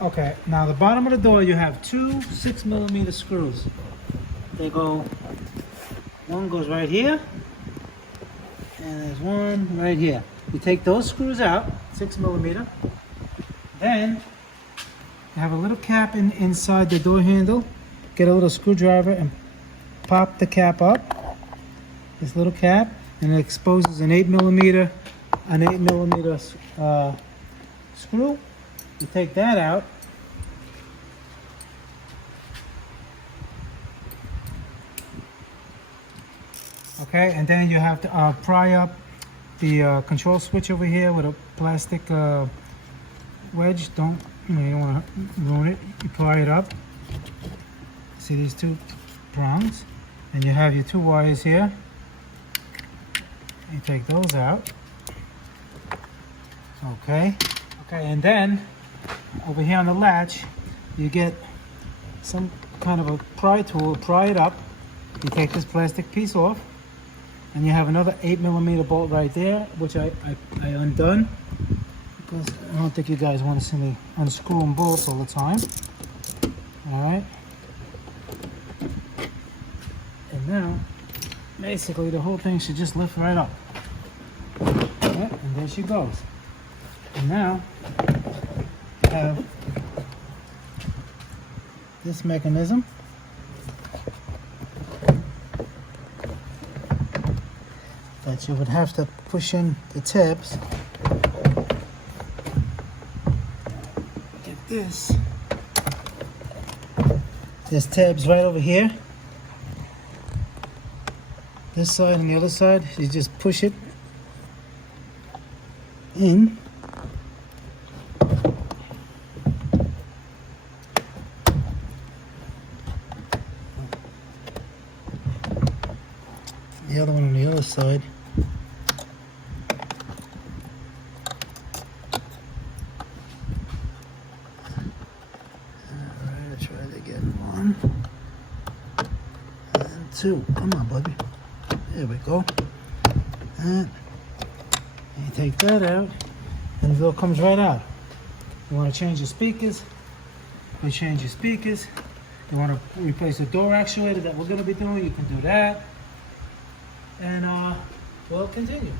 Okay, now the bottom of the door, you have two 6mm screws. They go, one goes right here, and there's one right here. You take those screws out, 6mm. Then you have a little cap inside the door handle. Get a little screwdriver and pop the cap up. This little cap, and it exposes an 8mm screw. You take that out. Okay, and then you have to pry up the control switch over here with a plastic wedge. You don't want to ruin it. You pry it up. See these two prongs, and you have your two wires here. You take those out. Okay, and then over here on the latch, you get some kind of a pry tool. Pry it up. You take this plastic piece off. And you have another 8mm bolt right there, which I undone because I don't think you guys want to see me unscrewing bolts all the time. All right. And now, basically, the whole thing should just lift right up. Yeah, and there she goes. And now, you have this mechanism. That you would have to push in the tabs. Get this. There's tabs right over here. This side and the other side, you just push it in. The other one on the other side. And two. Come on, baby. There we go. And you take that out, and the door comes right out. You want to change your speakers? You change your speakers. You want to replace the door actuator that we're going to be doing? You can do that. And we'll continue.